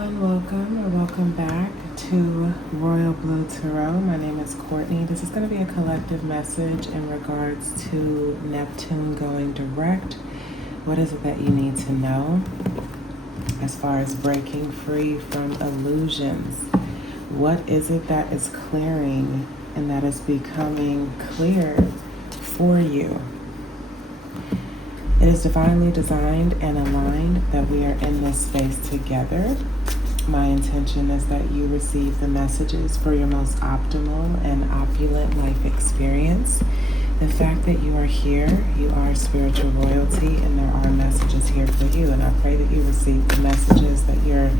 everyone, welcome or welcome back to Royal Blue Tarot. My name is Courtney. This is going to be a collective message in regards to Neptune going direct. What is it that you need to know as far as breaking free from illusions? What is it that is clearing and that is becoming clear for you? It is divinely designed and aligned that we are in this space together. My intention is that you receive the messages for your most optimal and opulent life experience. The fact that you are here, you are spiritual royalty, and there are messages here for you. And I pray that you receive the messages that your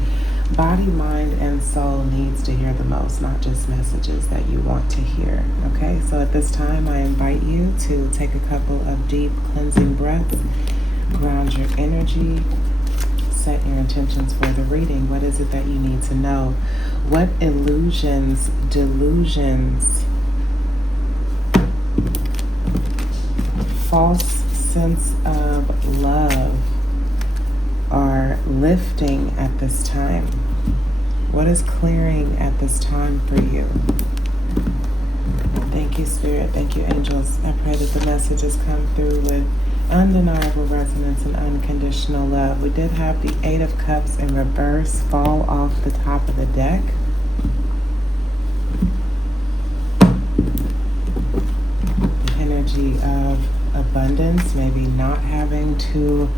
body, mind, and soul needs to hear the most, not just messages that you want to hear. Okay, so at this time, I invite you to take a couple of deep cleansing breaths, ground your energy, set your intentions for the reading. What is it that you need to know? What illusions, delusions, false sense of love are lifting at this time? What is clearing at this time for you? Thank you, Spirit. Thank you, angels. I pray that the messages come through with undeniable resonance and unconditional love. We did have the Eight of Cups in reverse fall off the top of the deck. Energy of abundance, maybe not having to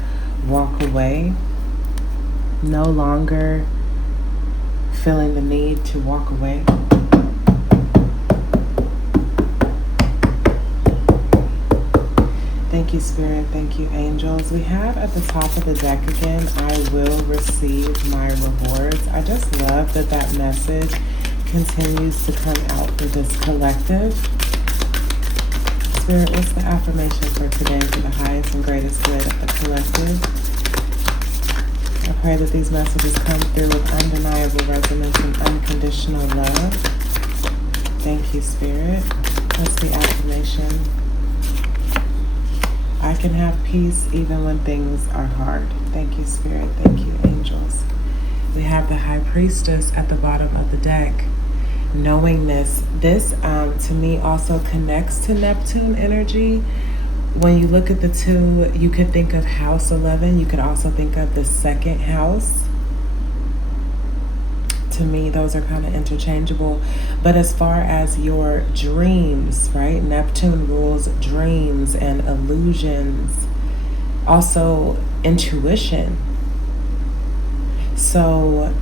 walk away, no longer feeling the need to walk away. Thank you, Spirit. Thank you, angels. We have at the top of the deck again, I will receive my rewards. I just love that that message continues to come out for this collective. Spirit, what's the affirmation for today for the highest and greatest good of the collective? I pray that these messages come through with undeniable resonance and unconditional love. Thank you, Spirit. What's the affirmation? I can have peace even when things are hard. Thank you, Spirit. Thank you, angels. We have the High Priestess at the bottom of the deck. Knowing this to me also connects to Neptune energy. When you look at the two, you could think of house 11. You could also think of the second house. To me, those are kind of interchangeable. But as far as your dreams, right? Neptune rules dreams and illusions. Also intuition. So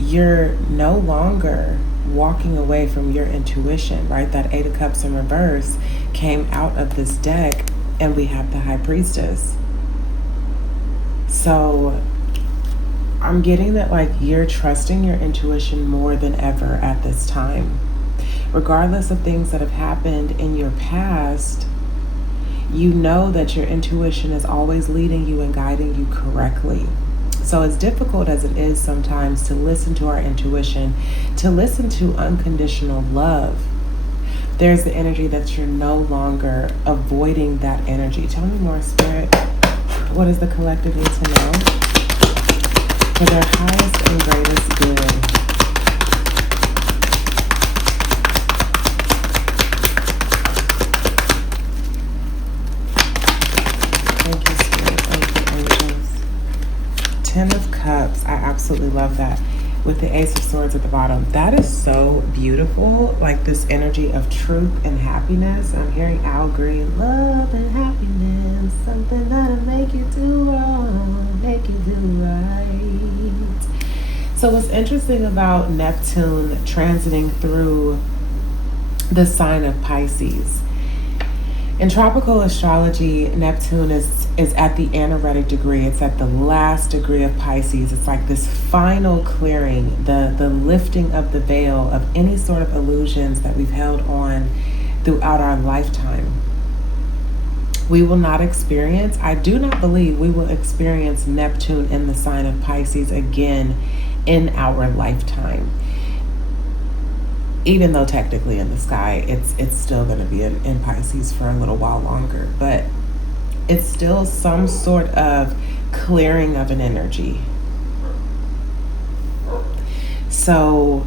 you're no longer walking away from your intuition, right? That Eight of Cups in reverse came out of this deck, and we have the High Priestess. So I'm getting that like you're trusting your intuition more than ever at this time. Regardless of things that have happened in your past, you know that your intuition is always leading you and guiding you correctly. So as difficult as it is sometimes to listen to our intuition, to listen to unconditional love, there's the energy that you're no longer avoiding that energy. Tell me more, Spirit. What does the collective need to know for their highest and greatest good? Thank you, Spirit. Thank you, angels. Ten of Cups. I absolutely love that. With the Ace of Swords at the bottom. That is so beautiful. Like this energy of truth and happiness. I'm hearing Al Green. Love and happiness. Something that'll make you do wrong, make you do right. So what's interesting about Neptune transiting through the sign of Pisces. In tropical astrology, Neptune is at the anaretic degree. It's at the last degree of Pisces. It's like this final clearing, the lifting of the veil of any sort of illusions that we've held on throughout our lifetime. We will not experience, I do not believe we will experience Neptune in the sign of Pisces again in our lifetime. Even though technically in the sky, it's still going to be in Pisces for a little while longer. But it's still some sort of clearing of an energy. So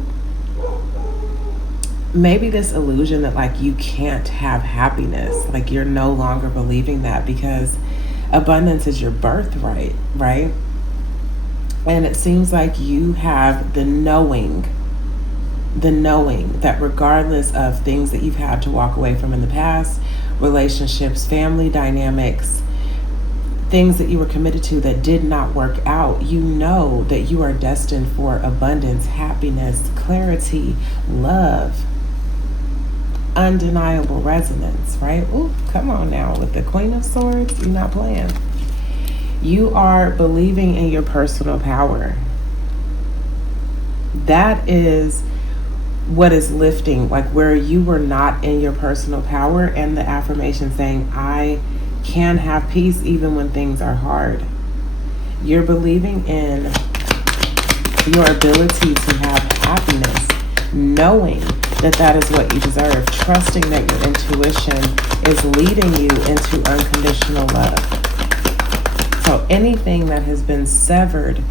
maybe this illusion that like you can't have happiness, like you're no longer believing that, because abundance is your birthright, right? And it seems like you have the knowing that regardless of things that you've had to walk away from in the past, relationships, family dynamics, things that you were committed to that did not work out, you know that you are destined for abundance, happiness, clarity, love, undeniable resonance, right? Ooh, come on now. With the Queen of Swords, you're not playing. You are believing in your personal power. That is what is lifting, like where you were not in your personal power, and the affirmation saying, I can have peace even when things are hard. You're believing in your ability to have happiness, knowing that that is what you deserve, trusting that your intuition is leading you into unconditional love. So anything that has been severed,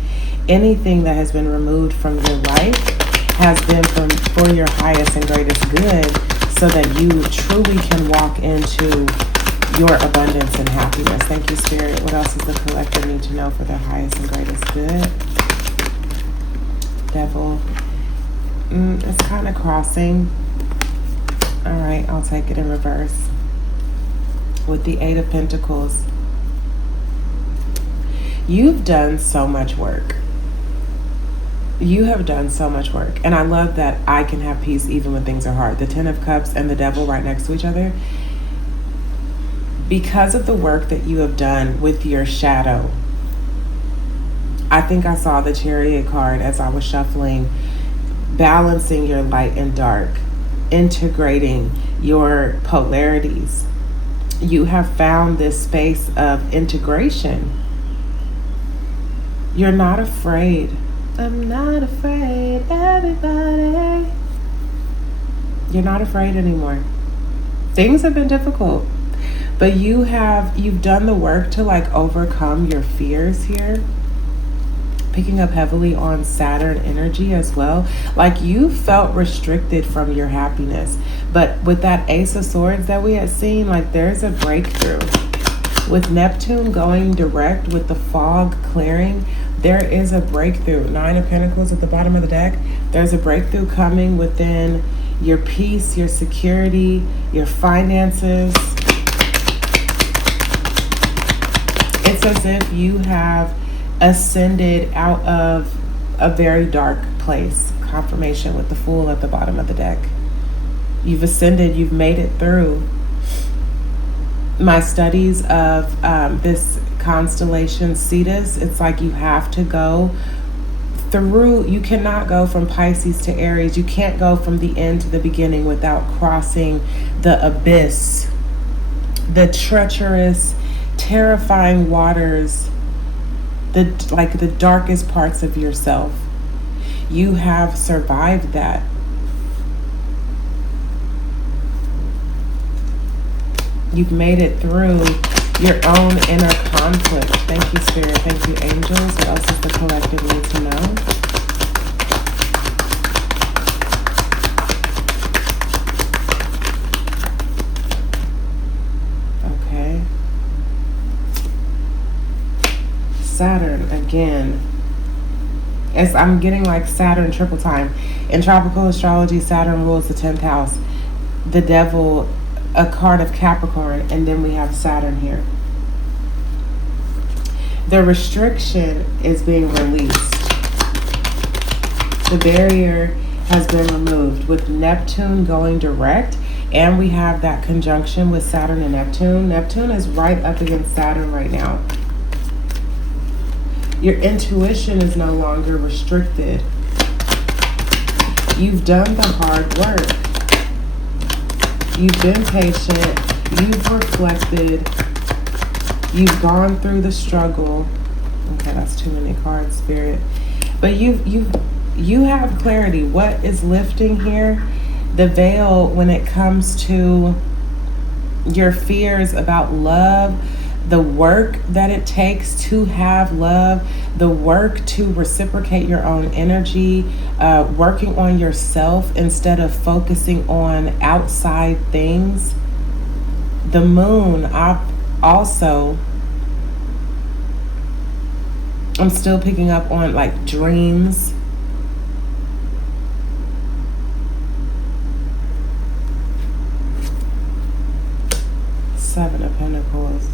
anything that has been removed from your life has been for your highest and greatest good, so that you truly can walk into your abundance and happiness. Thank you, Spirit. What else does the collective need to know for their highest and greatest good? Devil. It's kind of crossing. All right, I'll take it in reverse. With the Eight of Pentacles. You've done so much work. You have done so much work. And I love that I can have peace even when things are hard. The Ten of Cups and the Devil right next to each other. Because of the work that you have done with your shadow. I think I saw the Chariot card as I was shuffling, balancing your light and dark, integrating your polarities. You have found this space of integration. You're not afraid. I'm not afraid, everybody. You're not afraid anymore. Things have been difficult, but you've done the work to like overcome your fears here. Picking up heavily on Saturn energy as well. Like you felt restricted from your happiness, but with that Ace of Swords that we had seen, like there's a breakthrough. With Neptune going direct, with the fog clearing, there is a breakthrough. Nine of Pentacles at the bottom of the deck. There's a breakthrough coming within your peace, your security, your finances. It's as if you have ascended out of a very dark place. Confirmation with the Fool at the bottom of the deck. You've ascended, you've made it through. My studies of this constellation Cetus, it's like you have to go through, you cannot go from Pisces to Aries. You can't go from the end to the beginning without crossing the abyss, the treacherous, terrifying waters, the darkest parts of yourself. You have survived that. You've made it through your own inner conflict. Thank you, Spirit. Thank you, angels. What else does the collective need to know? Okay. Saturn again. As I'm getting like Saturn triple time. In tropical astrology, Saturn rules the 10th house. The Devil, a card of Capricorn, and then we have Saturn here. The restriction is being released. The barrier has been removed with Neptune going direct, and we have that conjunction with Saturn and Neptune. Neptune is right up against Saturn right now. Your intuition is no longer restricted. You've done the hard work. You've been patient, you've reflected, you've gone through the struggle. Okay, that's too many cards, Spirit. But you have clarity. What is lifting here? The veil when it comes to your fears about love, the work that it takes to have love, the work to reciprocate your own energy, working on yourself instead of focusing on outside things. The moon, I'm still picking up on like dreams. Seven of Pentacles.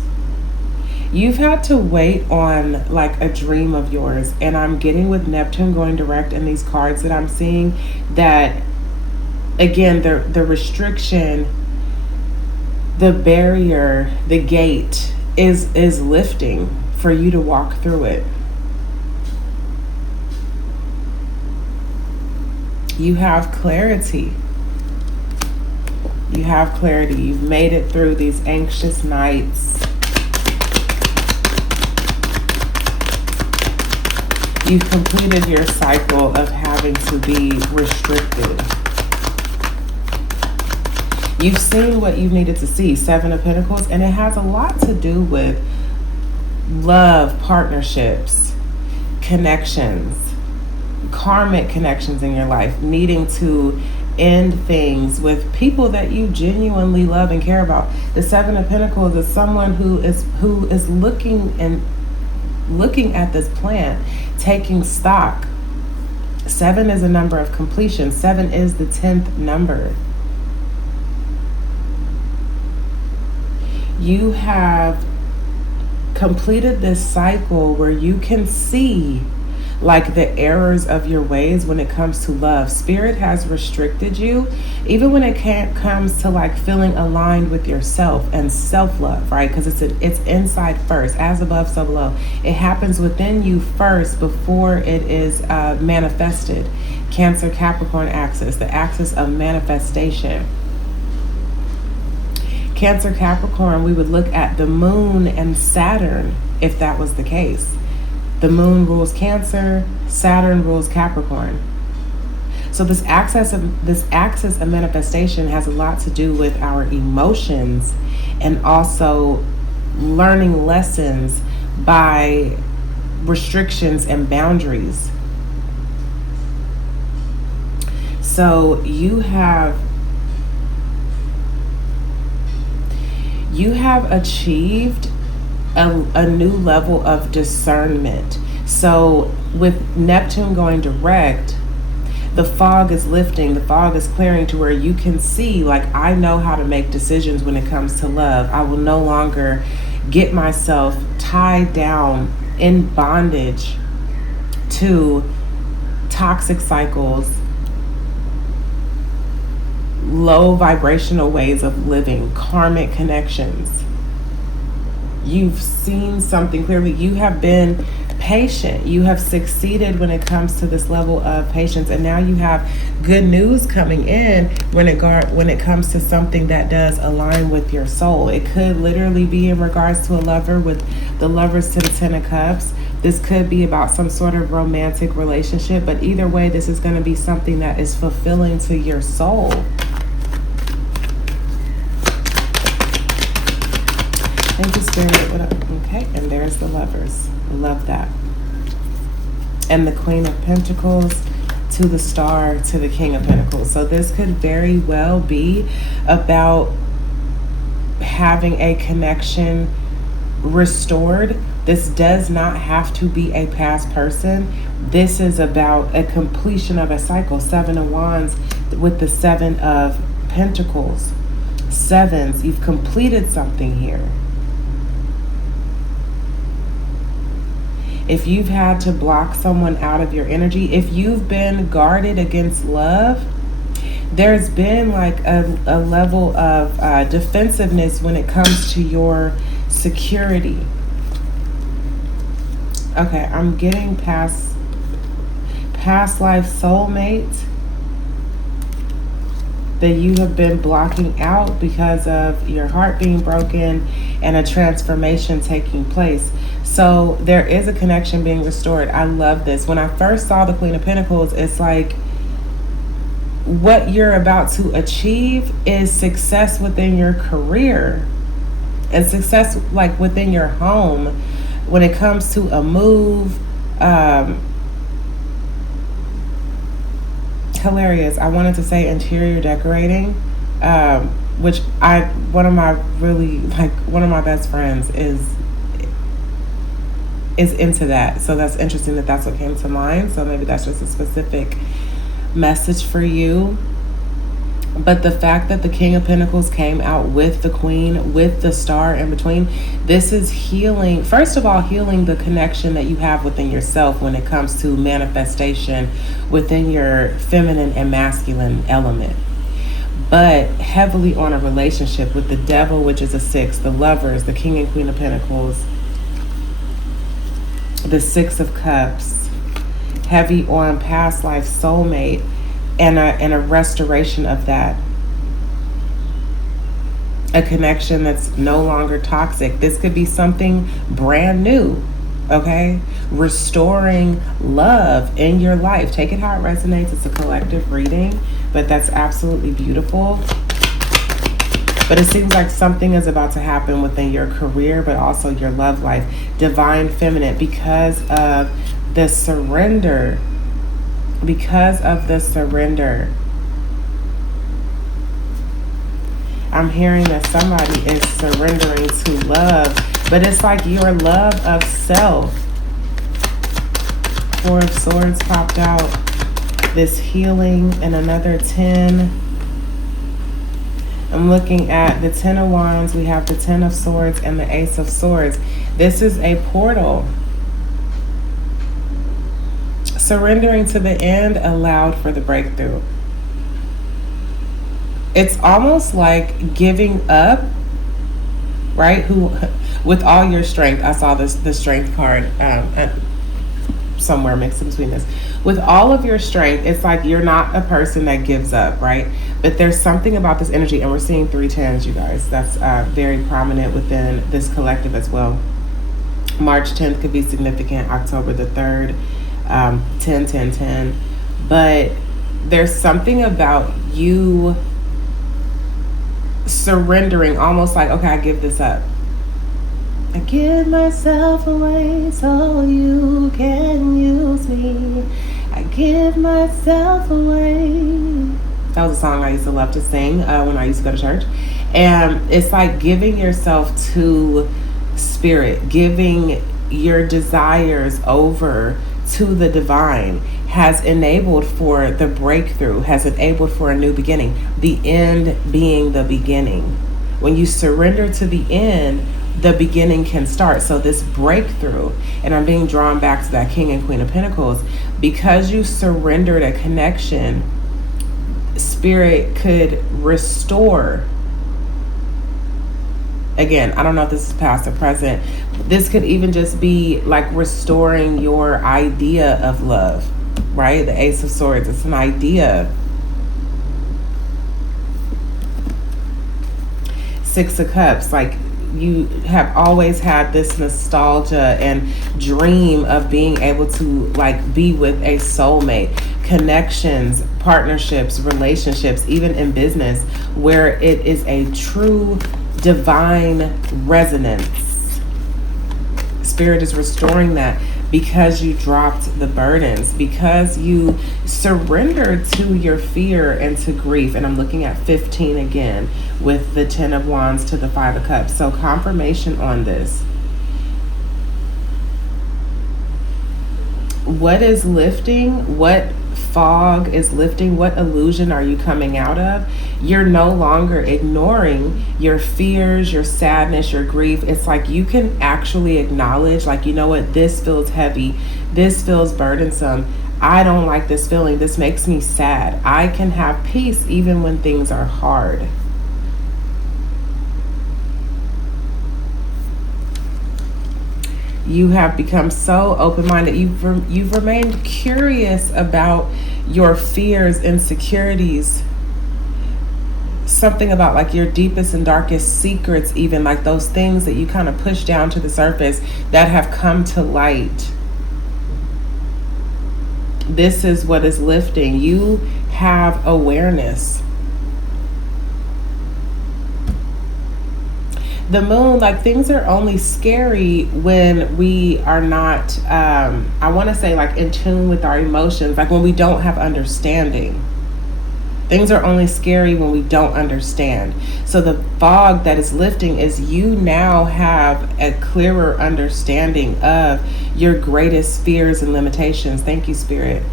You've had to wait on like a dream of yours, and I'm getting with Neptune going direct in these cards that I'm seeing that, again, the restriction, the barrier, the gate is lifting for you to walk through it. You have clarity. You have clarity. You've made it through these anxious nights. You've completed your cycle of having to be restricted. You've seen what you've needed to see, Seven of Pentacles, and it has a lot to do with love, partnerships, connections, karmic connections in your life, needing to end things with people that you genuinely love and care about. The Seven of Pentacles is someone who is looking at this plan, taking stock. Seven is a number of completion. Seven is the 10th number. You have completed this cycle where you can see like the errors of your ways when it comes to love. Spirit has restricted you, even when it comes to like feeling aligned with yourself and self-love, right? Because it's inside first, as above, so below. It happens within you first before it is manifested. Cancer, Capricorn axis, the axis of manifestation. Cancer, Capricorn, we would look at the moon and Saturn if that was the case. The moon rules Cancer, Saturn rules Capricorn. So this axis of manifestation has a lot to do with our emotions and also learning lessons by restrictions and boundaries. So you have achieved a new level of discernment. So with Neptune going direct, the fog is lifting, the fog is clearing to where you can see, like, I know how to make decisions when it comes to love. I will no longer get myself tied down in bondage to toxic cycles, low vibrational ways of living, karmic connections. You've seen something clearly. You have been patient. You have succeeded when it comes to this level of patience. And now you have good news coming in when it comes to something that does align with your soul. It could literally be in regards to a lover with the Lovers to the Ten of Cups. This could be about some sort of romantic relationship. But either way, this is going to be something that is fulfilling to your soul. Thank you, Spirit. What up? Okay, and there's the Lovers. Love that. And the Queen of Pentacles to the Star to the King of Pentacles. So this could very well be about having a connection restored. This does not have to be a past person. This is about a completion of a cycle. Seven of Wands with the Seven of Pentacles. Sevens, you've completed something here. If you've had to block someone out of your energy, if you've been guarded against love, there's been like a level of defensiveness when it comes to your security. Okay, I'm getting past life soulmate that you have been blocking out because of your heart being broken and a transformation taking place. So there is a connection being restored. I love this. When I first saw the Queen of Pentacles, it's like what you're about to achieve is success within your career. and success like within your home when it comes to a move. Hilarious. I wanted to say interior decorating, which one of my best friends is into that. So that's interesting that that's what came to mind. So maybe that's just a specific message for you. But the fact that the King of Pentacles came out with the Queen, with the star in between, this is healing. First of all, healing the connection that you have within yourself when it comes to manifestation within your feminine and masculine element. But heavily on a relationship with the Devil, which is a 6, the Lovers, the King and Queen of Pentacles, the 6 of Cups, heavy on past life soulmate, and a restoration of that. A connection that's no longer toxic. This could be something brand new, okay? Restoring love in your life. Take it how it resonates. It's a collective reading, but that's absolutely beautiful. But it seems like something is about to happen within your career, but also your love life. Divine feminine, because of the surrender. Because of the surrender. I'm hearing that somebody is surrendering to love, but it's like your love of self. 4 of Swords popped out. This healing and another 10. I'm looking at the 10 of Wands. We have the 10 of Swords and the Ace of Swords. This is a portal. Surrendering to the end allowed for the breakthrough. It's almost like giving up, right? With all your strength. I saw the strength card somewhere mixed in between this. With all of your strength, it's like you're not a person that gives up, right? But there's something about this energy, and we're seeing 3 10s, you guys. That's very prominent within this collective as well. March 10th could be significant. October the 3rd. 10 10 10, but there's something about you surrendering, almost like, okay, I give this up. I give myself away so you can use me. I give myself away. That was a song I used to love to sing when I used to go to church. And it's like giving yourself to spirit, giving your desires over to the divine has enabled for the breakthrough, has enabled for a new beginning. The end being the beginning. When you surrender to the end, the beginning can start. So this breakthrough, and I'm being drawn back to that King and Queen of Pentacles, because you surrendered a connection, spirit could restore. Again, I don't know if this is past or present. This could even just be like restoring your idea of love, right? The Ace of Swords, it's an idea. 6 of Cups, like you have always had this nostalgia and dream of being able to like be with a soulmate. Connections, partnerships, relationships, even in business, where it is a true divine resonance. Spirit is restoring that because you dropped the burdens, because you surrendered to your fear and to grief. And I'm looking at 15 again with the 10 of Wands to the 5 of Cups. So confirmation on this. What is lifting? What fog is lifting? What illusion are you coming out of? You're no longer ignoring your fears, your sadness, your grief. It's like you can actually acknowledge, like, you know what, this feels heavy, this feels burdensome, I don't like this feeling, this makes me sad. I can have peace even when things are hard. You have become so open-minded. You've remained curious about your fears, insecurities, something about like your deepest and darkest secrets, even like those things that you kind of push down to the surface that have come to light. This is what is lifting. You have awareness. The moon, like, things are only scary when we are not, I want to say, like, in tune with our emotions, like when we don't have understanding. Things are only scary when we don't understand. So the fog that is lifting is you now have a clearer understanding of your greatest fears and limitations. Thank you, Spirit.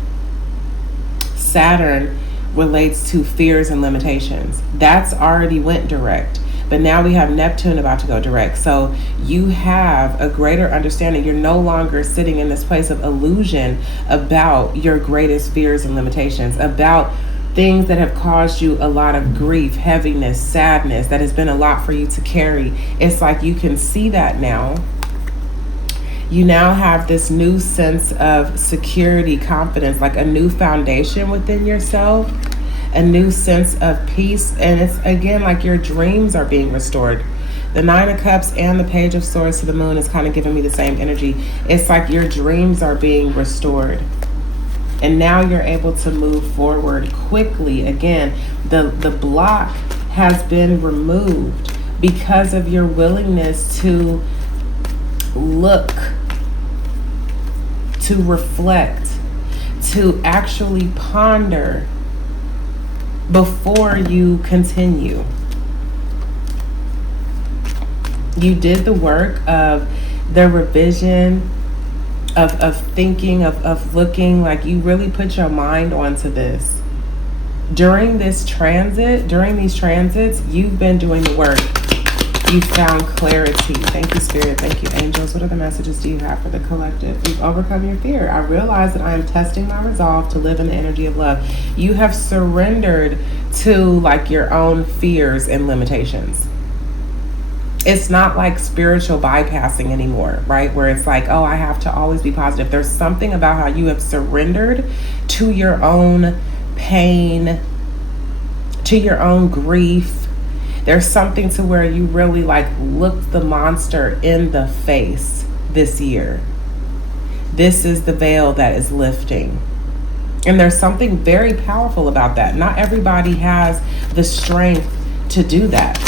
Saturn relates to fears and limitations. That's already went direct. But now we have Neptune about to go direct. So you have a greater understanding. You're no longer sitting in this place of illusion about your greatest fears and limitations, about things that have caused you a lot of grief, heaviness, sadness, that has been a lot for you to carry. It's like you can see that now. You now have this new sense of security, confidence, like a new foundation within yourself, a new sense of peace. And it's, again, like your dreams are being restored. The Nine of Cups and the Page of Swords to the Moon is kind of giving me the same energy. It's like your dreams are being restored. And now you're able to move forward quickly. Again, the block has been removed because of your willingness to look, to reflect, to actually ponder before you continue. You did the work of the revision, of thinking, of looking, like you really put your mind onto this. During this transit, during these transits, you've been doing the work. You found clarity. Thank you, Spirit. Thank you, angels. What other messages do you have for the collective? You've overcome your fear. I realize that I am testing my resolve to live in the energy of love. You have surrendered to, like, your own fears and limitations. It's not like spiritual bypassing anymore, right? Where it's like, oh, I have to always be positive. There's something about how you have surrendered to your own pain, to your own grief. There's something to where you really, like, looked the monster in the face this year. This is the veil that is lifting. And there's something very powerful about that. Not everybody has the strength to do that.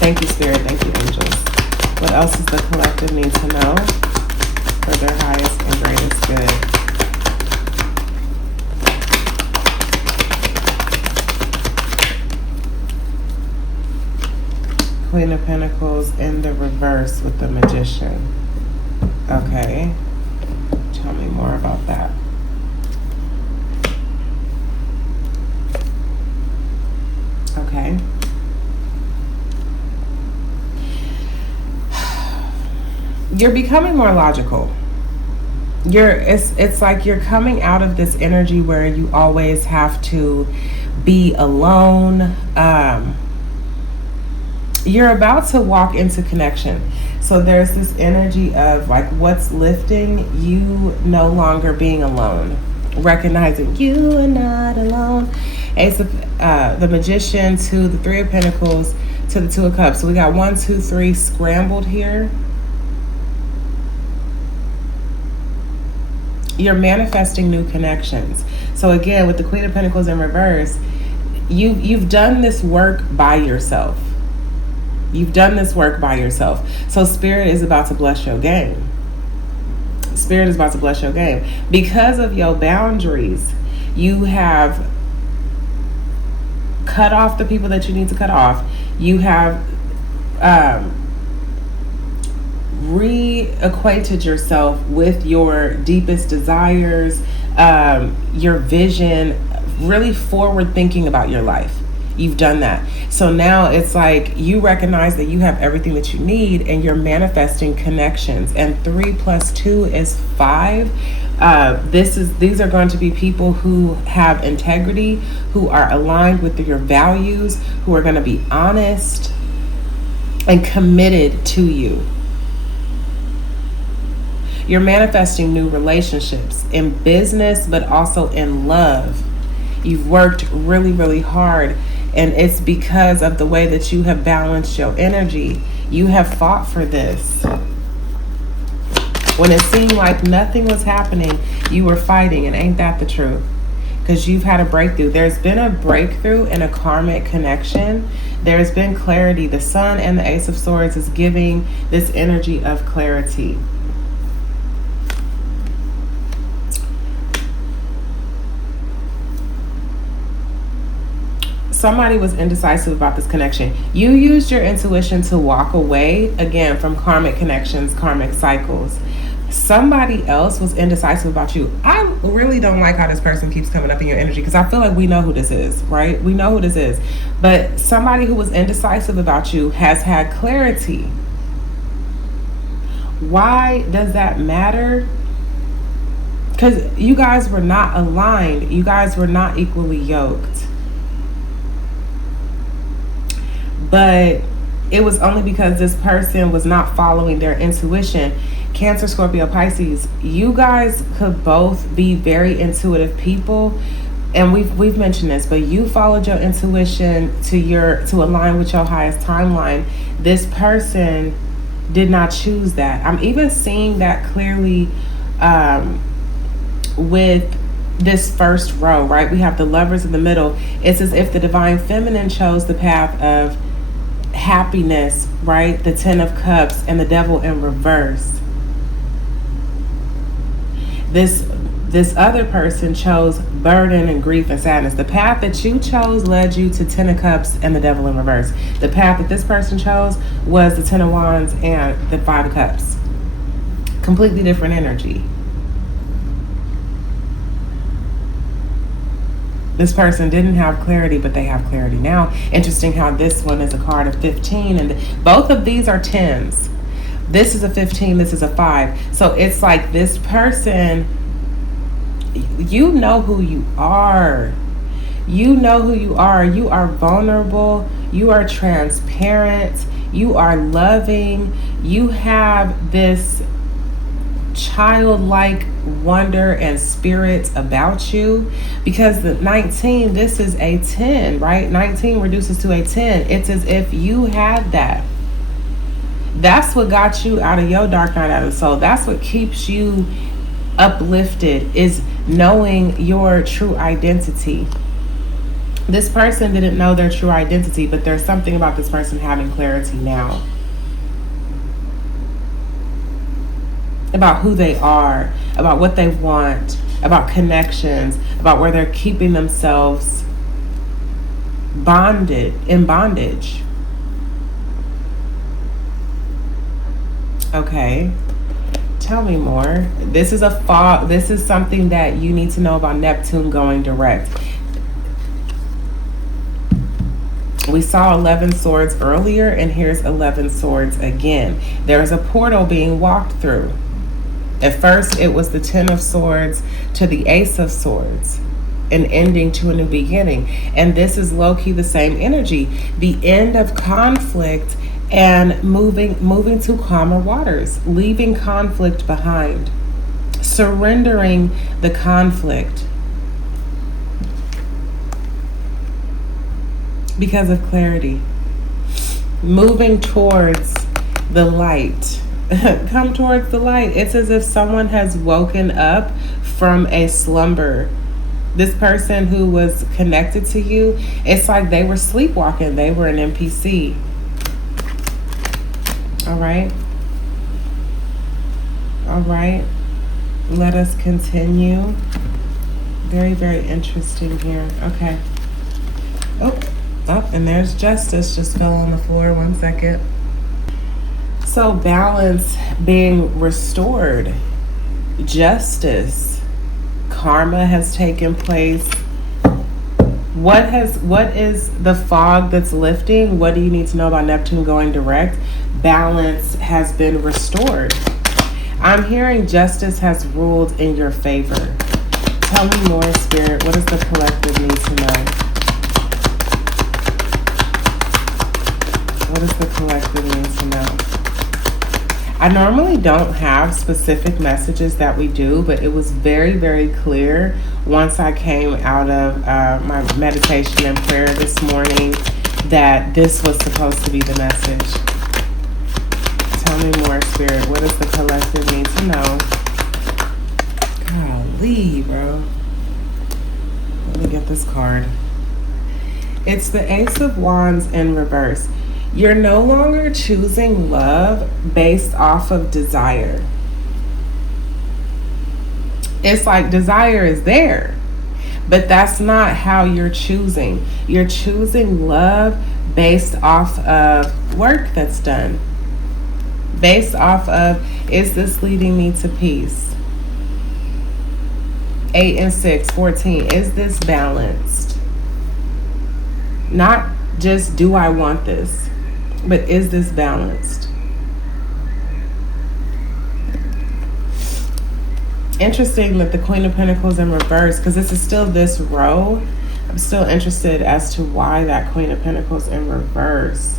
Thank you, Spirit. Thank you, angels. What else does the collective need to know for their highest and greatest good? Queen of Pentacles in the reverse with the Magician. Okay. Tell me more about that. Okay. You're becoming more logical. It's like you're coming out of this energy where you always have to be alone. You're about to walk into connection. So there's this energy of, like, what's lifting, you no longer being alone. Recognizing you are not alone. Ace of the Magician to the Three of Pentacles to the Two of Cups. So we got 1, 2, 3 scrambled here. You're manifesting new connections. So again, with the Queen of Pentacles in reverse, you've done this work by yourself. You've done this work by yourself. So Spirit is about to bless your game. Spirit is about to bless your game. Because of your boundaries, you have cut off the people that you need to cut off. You have reacquainted yourself with your deepest desires, your vision, really forward thinking about your life. You've done that. So now it's like you recognize that you have everything that you need and you're manifesting connections. And 3 + 2 is 5. These are going to be people who have integrity, who are aligned with your values, who are going to be honest and committed to you. You're manifesting new relationships in business, but also in love. You've worked really, really hard, and it's because of the way that you have balanced your energy. You have fought for this. When it seemed like nothing was happening, you were fighting, and ain't that the truth? because you've had a breakthrough. There's been a breakthrough in a karmic connection. There's been clarity. The Sun and the Ace of Swords is giving this energy of clarity. Somebody was indecisive about this connection. You used your intuition to walk away, again, from karmic connections, karmic cycles. Somebody else was indecisive about you. I really don't like how this person keeps coming up in your energy, because I feel like we know who this is, right? We know who this is. But somebody who was indecisive about you has had clarity. Why does that matter? Because you guys were not aligned. You guys were not equally yoked. But it was only because this person was not following their intuition. Cancer, Scorpio, Pisces, you guys could both be very intuitive people, and we've mentioned this, but you followed your intuition to align with your highest timeline. This person did not choose that. I'm even seeing that clearly with this first row, right? We have the Lovers in the middle. It's as if the Divine Feminine chose the path of happiness, right? The Ten of Cups and the Devil in reverse. This other person chose burden and grief and sadness. The path that you chose led you to Ten of Cups and the Devil in reverse. The path that this person chose was the Ten of Wands and the Five of Cups. Completely different energy. This person didn't have clarity, but they have clarity now. Interesting how this one is a card of 15, and both of these are 10s. This is a 15, this is a 5. So it's like this person, you know who you are. You know who you are. You are vulnerable. You are transparent. You are loving. You have this childlike wonder and spirit about you, because the 19, this is a 10, right? 19 reduces to a 10. It's as if you had that. That's what got you out of your dark night out of the soul. That's what keeps you uplifted, is knowing your true identity. This person didn't know their true identity, but there's something about this person having clarity now about who they are, about what they want, about connections, about where they're keeping themselves in bondage. Okay, tell me more. This is a fog. This is something that you need to know about Neptune going direct. We saw 11 swords earlier, and here's 11 swords again. There's a portal being walked through. At first, it was the 10 of swords to the Ace of Swords, an ending to a new beginning. And this is low-key the same energy. The end of conflict and moving to calmer waters, leaving conflict behind, surrendering the conflict because of clarity, moving towards the light. Come towards the light. It's as if someone has woken up from a slumber. This person who was connected to you, it's like they were sleepwalking. They were an NPC. All right. All right. Let us continue. Very, very interesting here. Okay. Oh, and there's Justice just fell on the floor. 1 second. So balance being restored, justice, karma has taken place. What is the fog that's lifting? What do you need to know about Neptune going direct? Balance has been restored. I'm hearing justice has ruled in your favor. Tell me more, Spirit. What does the collective need to know? What does the collective need to know? I normally don't have specific messages that we do, but it was very, very clear once I came out of my meditation and prayer this morning that this was supposed to be the message. Tell me more, Spirit. What does the collective need to know? Golly, bro. this card. It's the Ace of Wands in reverse. You're no longer choosing love based off of desire. It's like desire is there, but that's not how you're choosing. You're choosing love based off of work that's done. Based off of, is this leading me to peace? 8 and 6, 14. Is this balanced? Not just do I want this, but is this balanced? Interesting that the Queen of Pentacles in reverse, because this is still this row. I'm still interested as to why that Queen of Pentacles in reverse.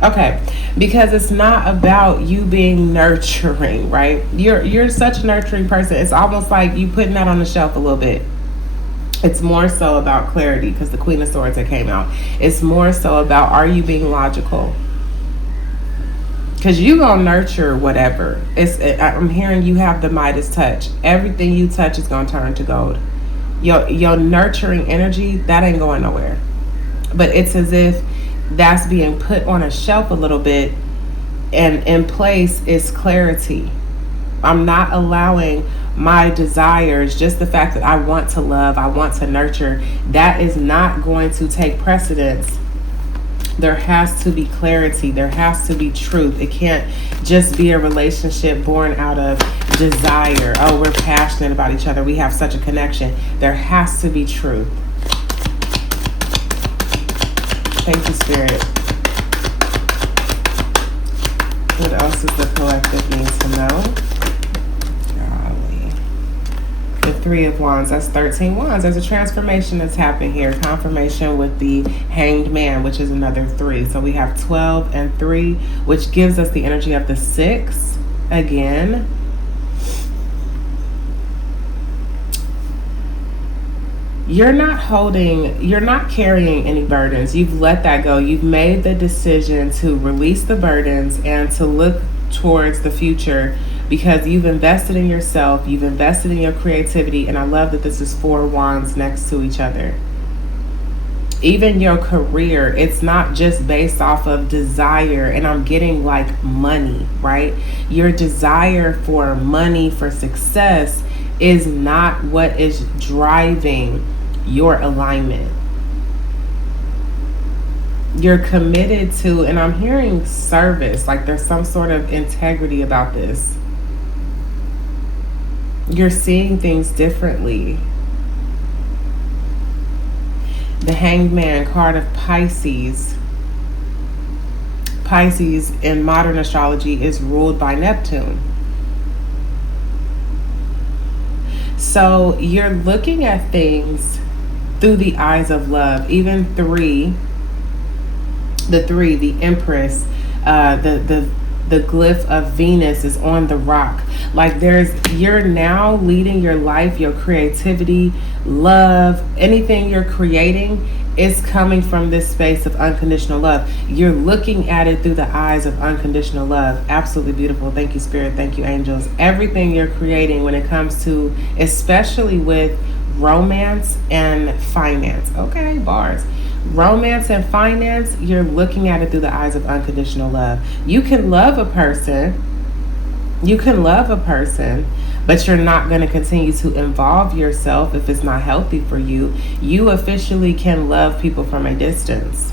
Okay, because it's not about you being nurturing, right? You're such a nurturing person. It's almost like you putting that on the shelf a little bit. It's more so about clarity, because the Queen of Swords that came out. It's more so about, are you being logical? Because you gonna nurture whatever. I'm hearing you have the Midas touch. Everything you touch is gonna turn to gold. Your nurturing energy, that ain't going nowhere. But it's as if that's being put on a shelf a little bit, and in place is clarity. I'm not allowing my desires, just the fact that I want to love, I want to nurture, that is not going to take precedence. There has to be clarity. There has to be truth. It can't just be a relationship born out of desire. Oh, we're passionate about each other. We have such a connection. There has to be truth. Thank you, Spirit. What else does the collective need to know? Golly. The 3 of Wands, that's 13 Wands. There's a transformation that's happening here. Confirmation with the Hanged Man, which is another 3. So we have 12 and 3, which gives us the energy of the 6 again. You're not carrying any burdens. You've let that go. You've made the decision to release the burdens and to look towards the future, because you've invested in yourself, you've invested in your creativity, and I love that this is 4 wands next to each other. Even your career, it's not just based off of desire, and I'm getting like money, right? Your desire for money, for success, is not what is driving your alignment. You're committed to, and I'm hearing service, like there's some sort of integrity about this. You're seeing things differently. The Hanged Man card of Pisces. Pisces in modern astrology is ruled by Neptune. So you're looking at things through the eyes of love. Even the Empress, the glyph of Venus is on the rock. Like you're now leading your life, your creativity, love, anything you're creating is coming from this space of unconditional love. You're looking at it through the eyes of unconditional love. Absolutely beautiful. Thank you, Spirit. Thank you, angels. Everything you're creating when it comes to, especially with romance and finance. Okay, bars. Romance and finance, you're looking at it through the eyes of unconditional love. You can love a person. But you're not going to continue to involve yourself if it's not healthy for you. You officially can love people from a distance.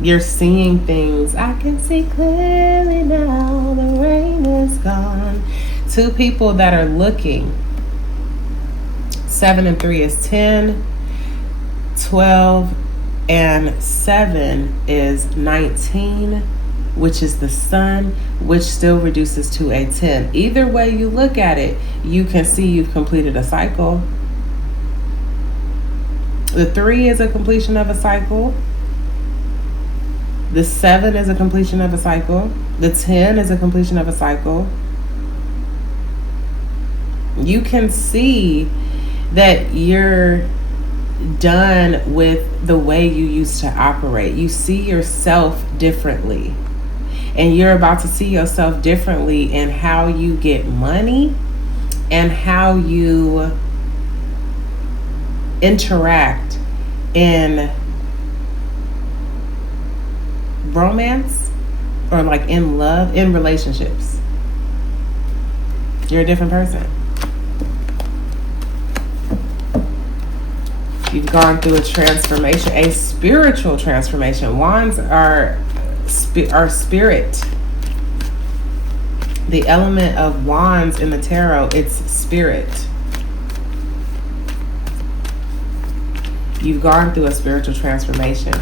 You're seeing things. I can see clearly now, the rain is gone. 2 people that are looking. 7 and 3 is 10. 12 and 7 is 19. Which is the Sun, which still reduces to a 10. Either way you look at it, you can see you've completed a cycle. The 3 is a completion of a cycle. The 7 is a completion of a cycle. The 10 is a completion of a cycle. You can see that you're done with the way you used to operate. You see yourself differently. And you're about to see yourself differently in how you get money and how you interact in romance or like in love, in relationships. You're a different person. You've gone through a transformation, a spiritual transformation. Wands are spirit. The element of wands in the tarot, it's spirit. You've gone through a spiritual transformation.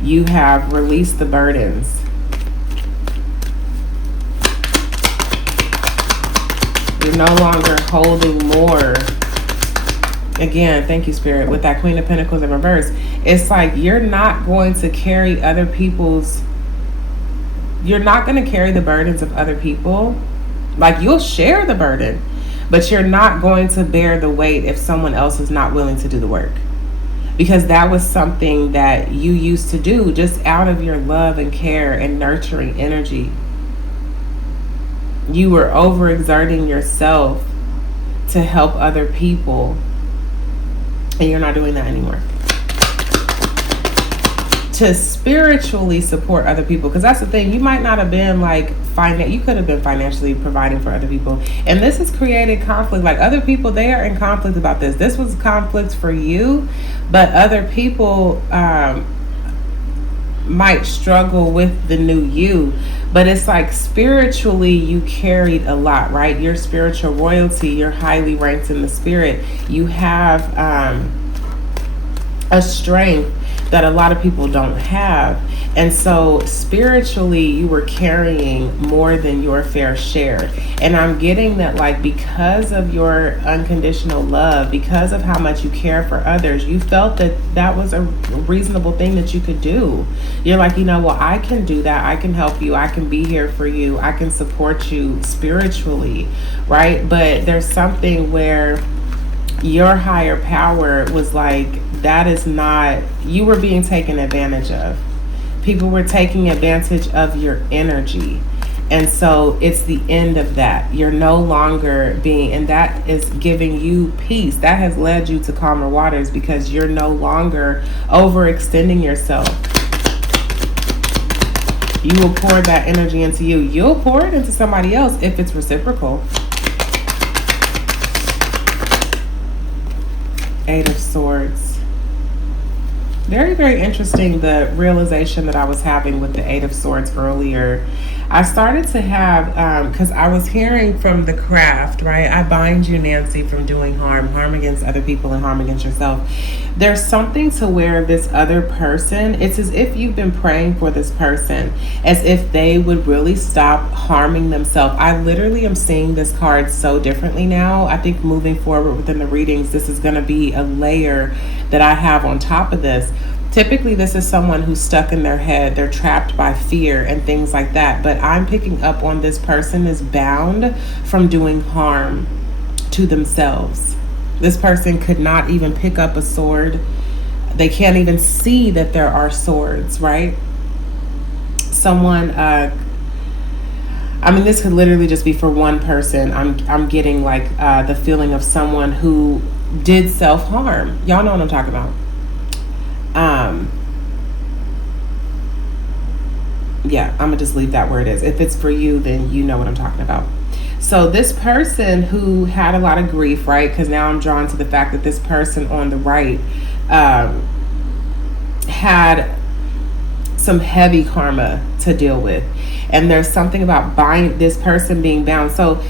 You have released the burdens. You're no longer holding more. Again, thank you, Spirit. With that Queen of Pentacles in reverse, it's like you're not going to carry other people's, you're not going to carry the burdens of other people. Like, you'll share the burden, but you're not going to bear the weight if someone else is not willing to do the work. Because that was something that you used to do just out of your love and care and nurturing energy. You were overexerting yourself to help other people. And you're not doing that anymore. To spiritually support other people. Because that's the thing. You might not have been like, you could have been financially providing for other people. And this has created conflict. Like, other people, they are in conflict about this. This was conflict for you. But other people might struggle with the new you. But it's like spiritually you carried a lot, right? Your spiritual royalty, you're highly ranked in the spirit. You have a strength that a lot of people don't have. And so spiritually you were carrying more than your fair share. And I'm getting that, like, because of your unconditional love, because of how much you care for others, you felt that that was a reasonable thing that you could do. You're like, you know, well, I can do that. I can help you. I can be here for you. I can support you spiritually, right? But there's something where your higher power was like, that is not, you were being taken advantage of. People were taking advantage of your energy. And so it's the end of that. You're no longer being, and that is giving you peace. That has led you to calmer waters because you're no longer overextending yourself. You will pour that energy into you. You'll pour it into somebody else if it's reciprocal. Eight of Swords. Very, very interesting, the realization that I was having with the Eight of Swords earlier. I started to have, because I was hearing from the craft, right? I bind you, Nancy, from doing harm against other people and harm against yourself. There's something to where this other person, it's as if you've been praying for this person, as if they would really stop harming themselves. I literally am seeing this card so differently now. I think moving forward within the readings, this is going to be a layer that I have on top of this. Typically, this is someone who's stuck in their head. They're trapped by fear and things like that. But I'm picking up on this person is bound from doing harm to themselves. This person could not even pick up a sword. They can't even see that there are swords, right? Someone, I mean, this could literally just be for one person. I'm getting like the feeling of someone who did self-harm. Y'all know what I'm talking about. Yeah, I'm gonna just leave that where it is. If it's for you, then you know what I'm talking about. So this person who had a lot of grief, right? Because now I'm drawn to the fact that this person on the right had some heavy karma to deal with. And there's something about this person being bound. So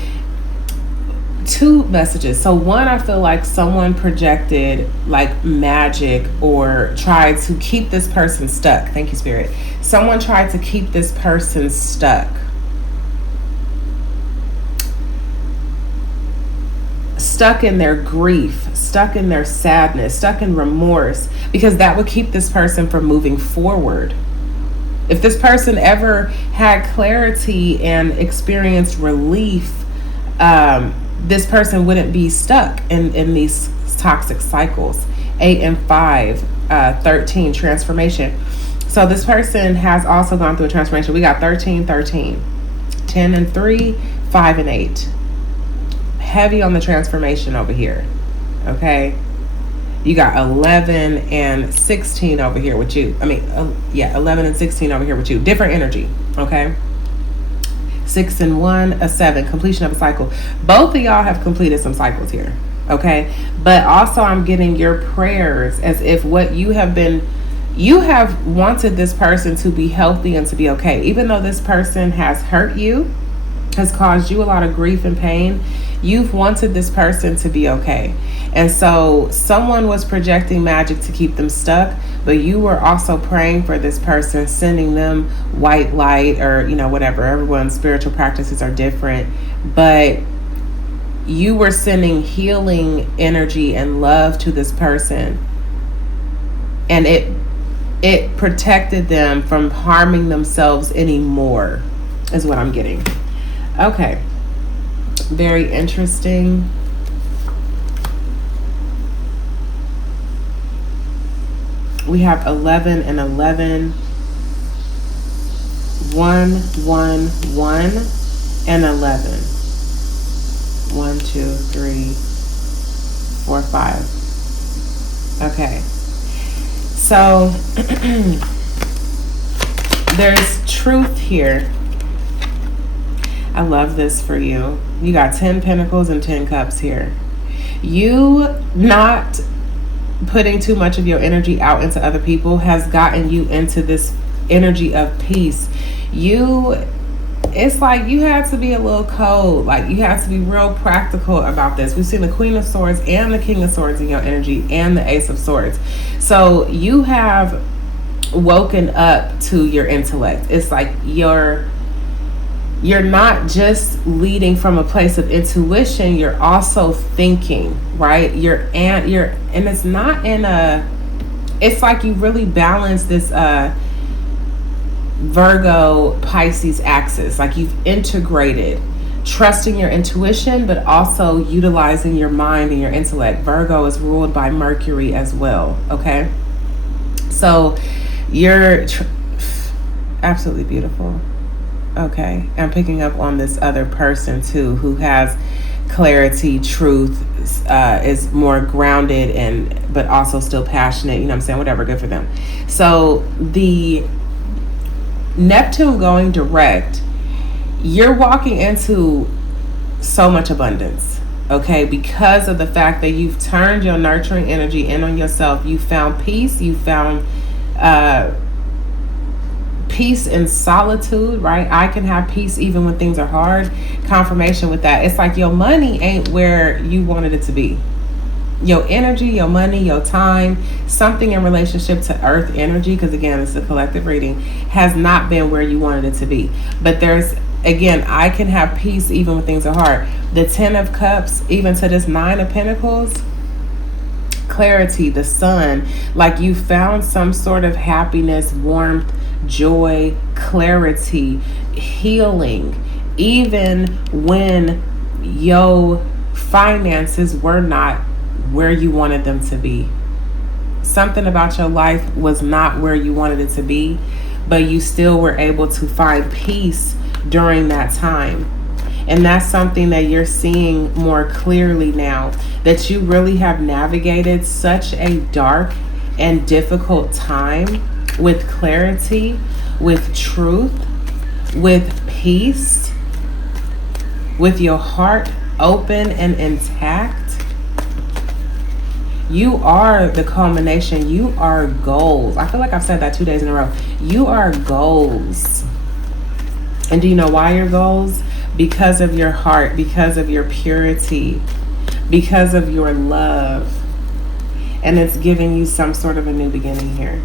two messages. So one, I feel like someone projected like magic or tried to keep this person stuck. Thank you, Spirit. Someone tried to keep this person stuck. Stuck in their grief, stuck in their sadness, stuck in remorse, because that would keep this person from moving forward. If this person ever had clarity and experienced relief, this person wouldn't be stuck in these toxic cycles. 8 and 5, 13, transformation. So this person has also gone through a transformation. We got 13, 13, 10 and 3, 5 and 8. Heavy on the transformation over here. Okay. You got 11 and 16 over here with you. 11 and 16 over here with you. Different energy, okay? 6 and 1, a 7, completion of a cycle. Both of y'all have completed some cycles here, okay? But also I'm getting your prayers as if what you have wanted this person to be healthy and to be okay. Even though this person has hurt you, has caused you a lot of grief and pain, you've wanted this person to be okay. And so someone was projecting magic to keep them stuck, but you were also praying for this person, sending them white light or, whatever. Everyone's spiritual practices are different, but you were sending healing energy and love to this person. And it protected them from harming themselves anymore, is what I'm getting. Okay. Very interesting. We have 11 and 11, 1, 1, 1, and 11. 1, 2, 3, 4, 5. Okay. So there's truth here. I love this for you. You got 10 pentacles and 10 cups here. You not putting too much of your energy out into other people has gotten you into this energy of peace. It's like you had to be a little cold. Like you had to be real practical about this. We've seen the Queen of Swords and the King of Swords in your energy and the Ace of Swords. So you have woken up to your intellect. It's like you're not just leading from a place of intuition, you're also thinking, right? And it's not it's like you really balance this Virgo Pisces axis. Like you've integrated trusting your intuition, but also utilizing your mind and your intellect. Virgo is ruled by Mercury as well, okay? So you're absolutely beautiful. Okay, I'm picking up on this other person too who has clarity, truth, is more grounded but also still passionate, you know what I'm saying, whatever, good for them. So the Neptune going direct, you're walking into so much abundance, okay, because of the fact that you've turned your nurturing energy in on yourself. You found peace, you found peace in solitude, right? I can have peace even when things are hard. Confirmation with that. It's like your money ain't where you wanted it to be. Your energy, your money, your time, something in relationship to earth energy, because again, it's a collective reading, has not been where you wanted it to be. But again, I can have peace even when things are hard. The 10 of Cups, even to this 9 of Pentacles, clarity, the sun, like you found some sort of happiness, warmth, joy, clarity, healing, even when your finances were not where you wanted them to be. Something about your life was not where you wanted it to be, but you still were able to find peace during that time. And that's something that you're seeing more clearly now, that you really have navigated such a dark and difficult time with clarity, with truth, with peace, with your heart open and intact. You are the culmination. You are goals. I feel like I've said that 2 days in a row. You are goals. And do you know why you're goals? Because of your heart, because of your purity, because of your love. And it's giving you some sort of a new beginning here.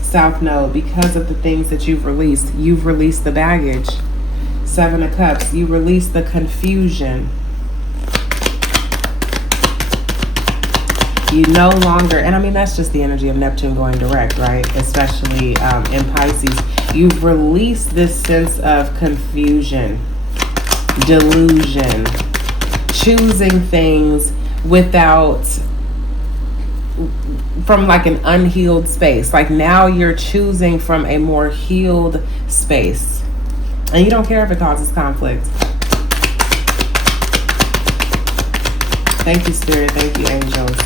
South Node, because of the things that you've released the baggage. 7 of Cups, you release the confusion. You no longer, and I mean, that's just the energy of Neptune going direct, right? Especially in Pisces. You've released this sense of confusion, delusion, choosing things from like an unhealed space. Like now you're choosing from a more healed space. And you don't care if it causes conflict. Thank you, Spirit. Thank you, angels.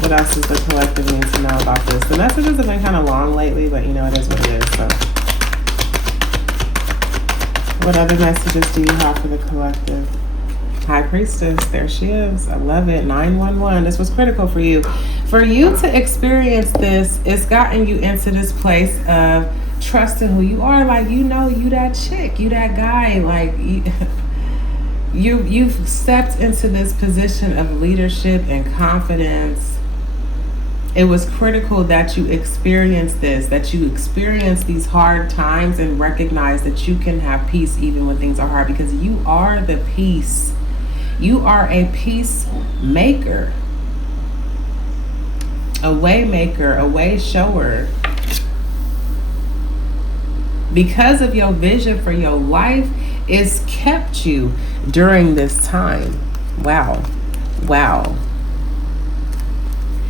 What else does the collective need to know about this? The messages have been kind of long lately, but you know, it is what it is. So what other messages do you have for the collective? High Priestess, there she is. I love it. 911. This was critical for you. For you to experience this, it's gotten you into this place of trusting who you are. Like, you know, you that chick, you that guy. Like, you've stepped into this position of leadership and confidence. It was critical that you experience this, that you experience these hard times and recognize that you can have peace even when things are hard, because you are the peace. You are a peacemaker, a way maker, a way shower. Because of your vision for your life, it's kept you during this time. Wow. Wow.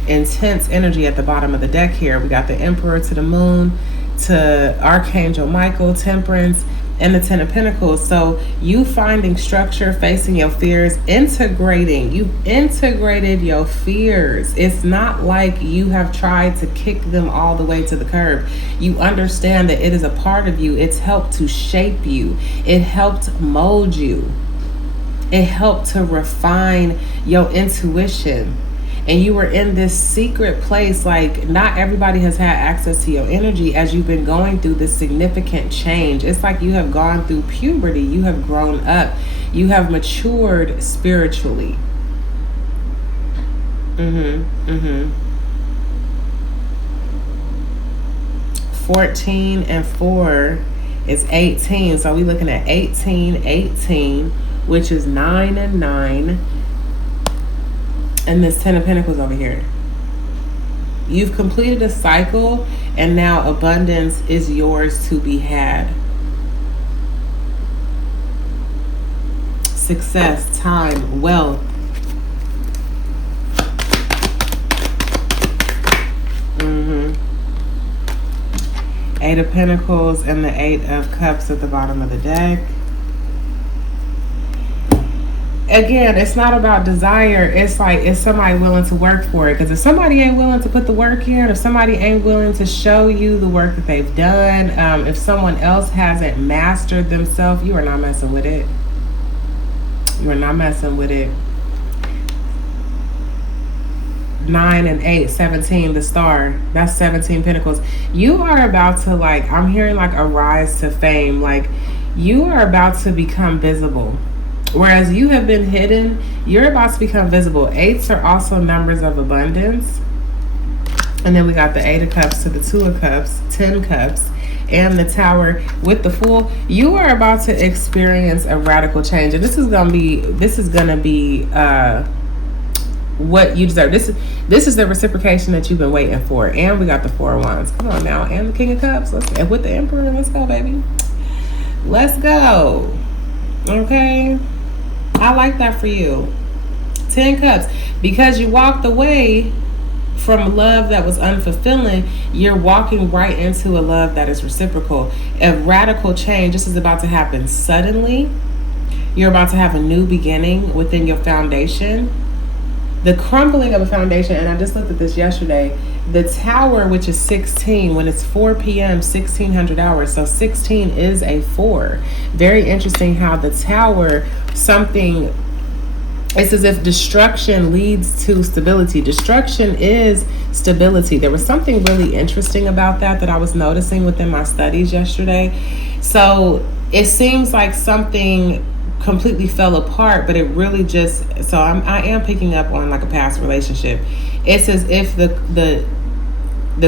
Intense energy at the bottom of the deck here. We got the Emperor to the Moon, to Archangel Michael, Temperance, and the Ten of Pentacles. So you finding structure, facing your fears, integrating. You integrated your fears. It's not like you have tried to kick them all the way to the curb. You understand that it is a part of you. It's helped to shape you. It helped mold you. It helped to refine your intuition. And you were in this secret place. Like, not everybody has had access to your energy as you've been going through this significant change. It's like you have gone through puberty. You have grown up. You have matured spiritually. 14 and 4 is 18. So we're looking at 18, which is 9 and 9. And this Ten of Pentacles over here. You've completed a cycle, and now abundance is yours to be had. Success, time, wealth. Eight of Pentacles and the Eight of Cups at the bottom of the deck. Again, it's not about desire. It's like, is somebody willing to work for it? Because if somebody ain't willing to put the work in, if somebody ain't willing to show you the work that they've done, if someone else hasn't mastered themselves, you are not messing with it. You are not messing with it. 9 and 8, 17, the Star. That's 17 Pentacles. You are about to, like, I'm hearing like a rise to fame. Like, you are about to become visible. Whereas you have been hidden, you're about to become visible. Eights are also numbers of abundance. And then we got the Eight of Cups to the Two of Cups, 10 Cups, and the Tower with the Fool. You are about to experience a radical change. And this is gonna be what you deserve. This is the reciprocation that you've been waiting for. And we got the Four of Wands. Come on now. And the King of Cups. And with the Emperor. Let's go, baby. Let's go. Okay. I like that for you. 10 Cups. Because you walked away from love that was unfulfilling, you're walking right into a love that is reciprocal. A radical change. This is about to happen suddenly. You're about to have a new beginning within your foundation. The crumbling of a foundation, and I just looked at this yesterday, the Tower, which is 16, when it's 4 p.m., 1600 hours, so 16 is a 4. Very interesting how the Tower, something, it's as if destruction leads to stability. Destruction is stability. There was something really interesting about that I was noticing within my studies yesterday. So it seems like something completely fell apart, but it really just, so I am picking up on like a past relationship. It's as if the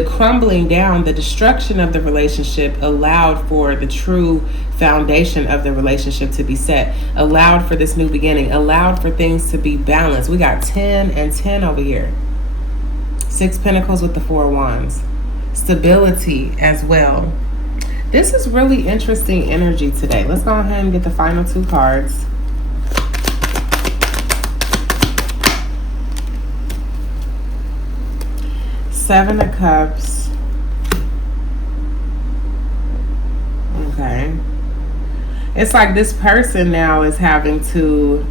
crumbling down, the destruction of the relationship allowed for the true foundation of the relationship to be set, allowed for this new beginning, allowed for things to be balanced. We got 10 and 10 over here. 6 Pentacles with the Four of Wands. Stability as well. This is really interesting energy today. Let's go ahead and get the final 2 cards. Seven of Cups. Okay. It's like this person now is having to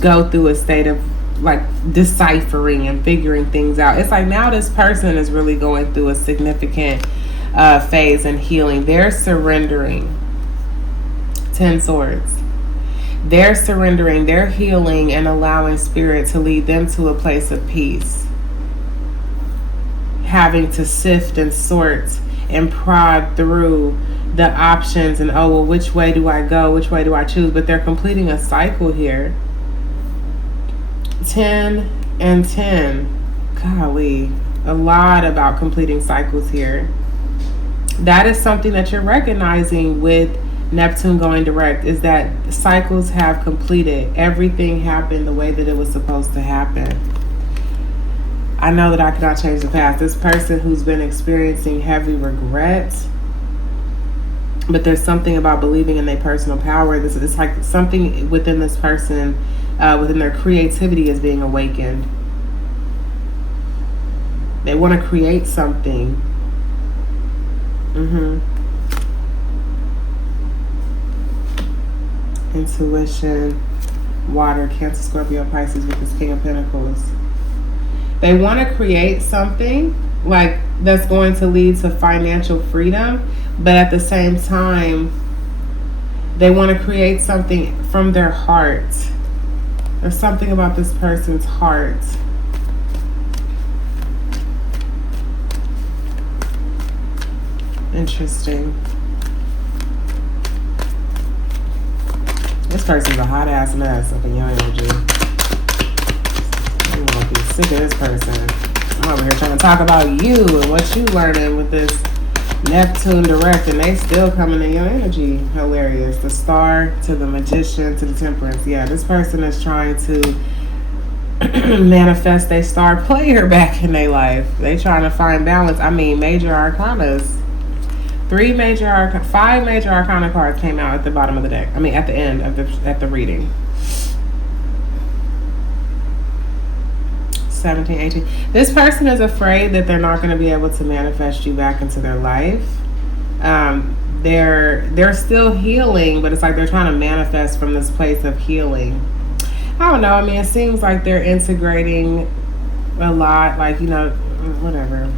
go through a state of like deciphering and figuring things out. It's like now this person is really going through a significant phase in healing. They're surrendering. 10 swords. They're surrendering, they're healing, and allowing spirit to lead them to a place of peace. Having to sift and sort and prod through the options and, oh, well, which way do I go? Which way do I choose? But they're completing a cycle here. 10 and 10. Golly. A lot about completing cycles here. That is something that you're recognizing with Neptune going direct, is that cycles have completed. Everything happened the way that it was supposed to happen. I know that I cannot change the past. This person who's been experiencing heavy regret, but there's something about believing in their personal power. It's like something within this person, within their creativity, is being awakened. They want to create something. Intuition, water, Cancer, Scorpio, Pisces with this King of Pentacles. They want to create something like that's going to lead to financial freedom, but at the same time, they want to create something from their heart. There's something about this person's heart. Interesting. This person's a hot ass mess up in your energy. I'm gonna be sick of this person. I'm over here trying to talk about you and what you learning with this Neptune direct, and they still coming in your energy. Hilarious. The Star to the Magician to the Temperance. Yeah, this person is trying to manifest a star player back in their life. They trying to find balance. I mean, major arcanas. 5 major arcana cards came out at the bottom of the deck. I mean, at the end of the reading. 17, 18. This person is afraid that they're not going to be able to manifest you back into their life. They're still healing, but it's like they're trying to manifest from this place of healing. I don't know. I mean, it seems like they're integrating a lot, like, you know, whatever.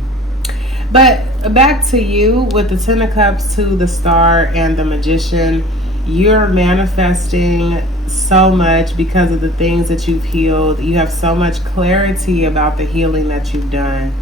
But back to you with the 10 of Cups to the Star and the Magician. You're manifesting so much because of the things that you've healed. You have so much clarity about the healing that you've done.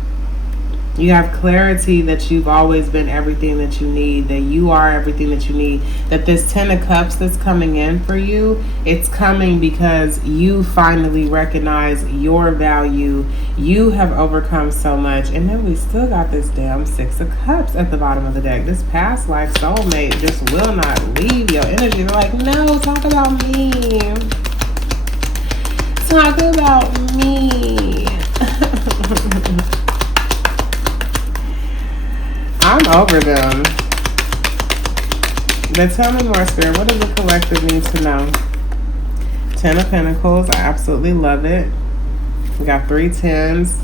You have clarity that you've always been everything that you need, that you are everything that you need, that this 10 of Cups that's coming in for you, it's coming because you finally recognize your value. You have overcome so much. And then we still got this damn 6 of Cups at the bottom of the deck. This past life soulmate just will not leave your energy. They're like, no, talk about me. Talk about me. I'm over them. But tell me more, Spirit. What does the collective need to know? 10 of Pentacles. I absolutely love it. We got 3 10s.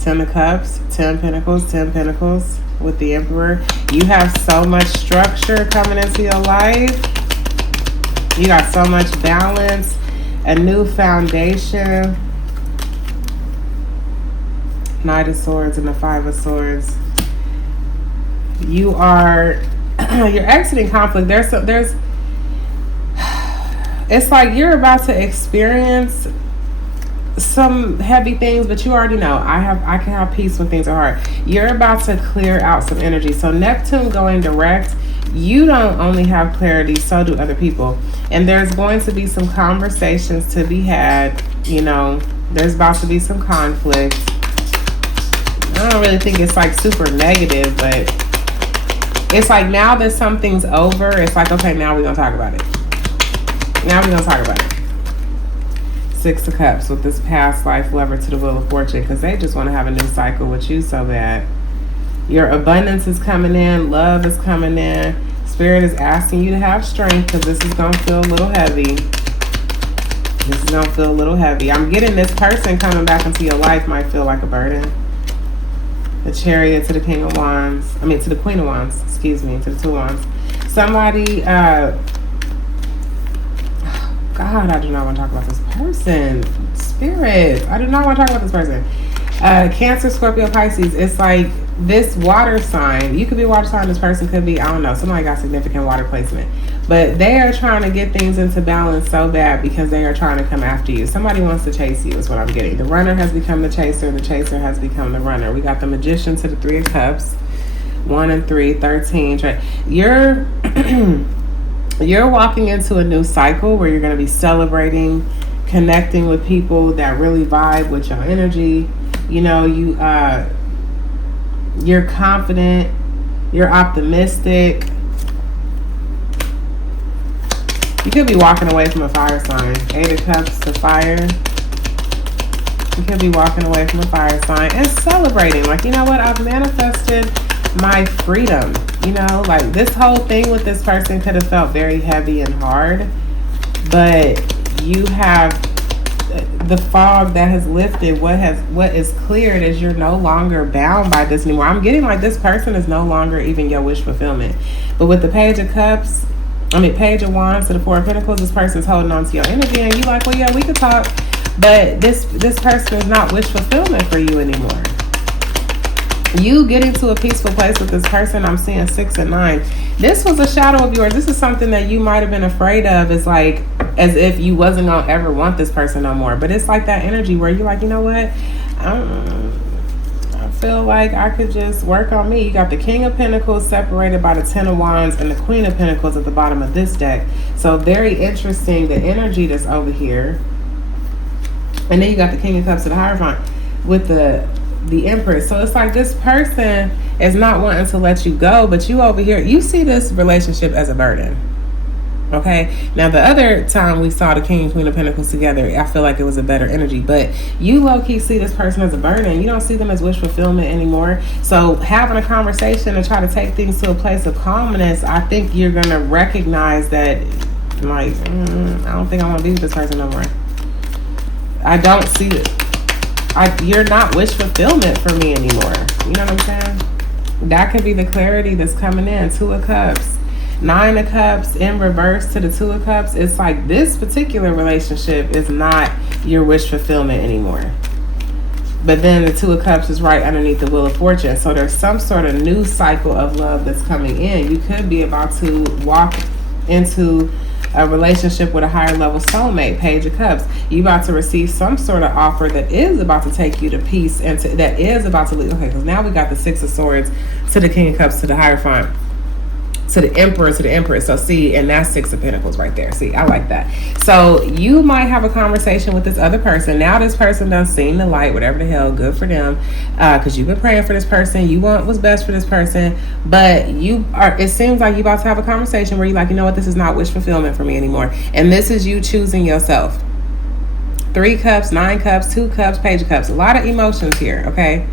10 of Cups. 10 Pentacles. 10 Pentacles with the Emperor. You have so much structure coming into your life. You got so much balance. A new foundation. Knight of Swords and the 5 of Swords. You are, you're exiting conflict. It's like you're about to experience some heavy things, but you already know I can have peace when things are hard. You're about to clear out some energy. So Neptune going direct, you don't only have clarity, so do other people. And there's going to be some conversations to be had. You know, there's about to be some conflict. I don't really think it's like super negative, but it's like now that something's over, it's like, okay, now we're going to talk about it. Now we're going to talk about it. 6 of Cups with this past life lover to the Wheel of Fortune, because they just want to have a new cycle with you so bad. Your abundance is coming in. Love is coming in. Spirit is asking you to have strength, because this is going to feel a little heavy. This is going to feel a little heavy. I'm getting this person coming back into your life might feel like a burden. The Chariot to the King of Wands. I mean, to the Queen of Wands. Excuse me, to the 2 Wands. Somebody, God, I do not want to talk about this person. Spirit, I do not want to talk about this person. Cancer, Scorpio, Pisces. It's like this water sign. You could be a water sign. This person could be, I don't know, somebody got significant water placement. But they are trying to get things into balance so bad because they are trying to come after you. Somebody wants to chase you is what I'm getting. The runner has become the chaser. The chaser has become the runner. We got the Magician to the Three of Cups. 1 and 3, 13. You're walking into a new cycle where you're going to be celebrating, connecting with people that really vibe with your energy. You know, you're confident, you're optimistic. You could be walking away from a fire sign. 8 of Cups to fire. You could be walking away from a fire sign and celebrating. Like, you know what? I've manifested my freedom. You know, like this whole thing with this person could have felt very heavy and hard. But you have the fog that has lifted. What is cleared is you're no longer bound by this anymore. I'm getting like this person is no longer even your wish fulfillment. But with the Page of Wands to the Four of Pentacles, this person's holding on to your energy, and you like, well, yeah, we could talk, but this person is not wish fulfillment for you anymore. You getting to a peaceful place with this person, I'm seeing 6 and 9. This was a shadow of yours. This is something that you might have been afraid of. It's like as if you wasn't gonna ever want this person no more. But it's like that energy where you're like, you know what? I feel like I could just work on me. You got the King of Pentacles separated by the 10 of Wands and the Queen of Pentacles at the bottom of this deck. So very interesting, the energy that's over here. And then you got the King of Cups to the Hierophant with the Empress. So it's like this person is not wanting to let you go, but you over here, you see this relationship as a burden. Okay, now the other time we saw the King and Queen of Pentacles together, I feel like it was a better energy, but you low-key see this person as a burden. You don't see them as wish fulfillment anymore. So having a conversation and try to take things to a place of calmness, I think you're going to recognize that, like, I don't think I want to be with this person no more. I don't see it. You're not wish fulfillment for me anymore. You know what I'm saying? That could be the clarity that's coming in. 2 of Cups. 9 of Cups in reverse to the 2 of Cups. It's like this particular relationship is not your wish fulfillment anymore. But then the 2 of Cups is right underneath the Wheel of Fortune. So there's some sort of new cycle of love that's coming in. You could be about to walk into a relationship with a higher level soulmate, Page of Cups. You about to receive some sort of offer that is about to take you to peace and that is about to lead. Okay, because now we got the 6 of Swords to the King of Cups to the Hierophant. To the Emperor, to the Empress. So see, and that's 6 of Pentacles right there. See, I like that. So you might have a conversation with this other person. Now this person done seen the light, whatever the hell, good for them. Because you've been praying for this person. You want what's best for this person. But it seems like you about to have a conversation where you're like, you know what, this is not wish fulfillment for me anymore. And this is you choosing yourself. 3 Cups, 9 Cups, 2 Cups, Page of Cups. A lot of emotions here, okay?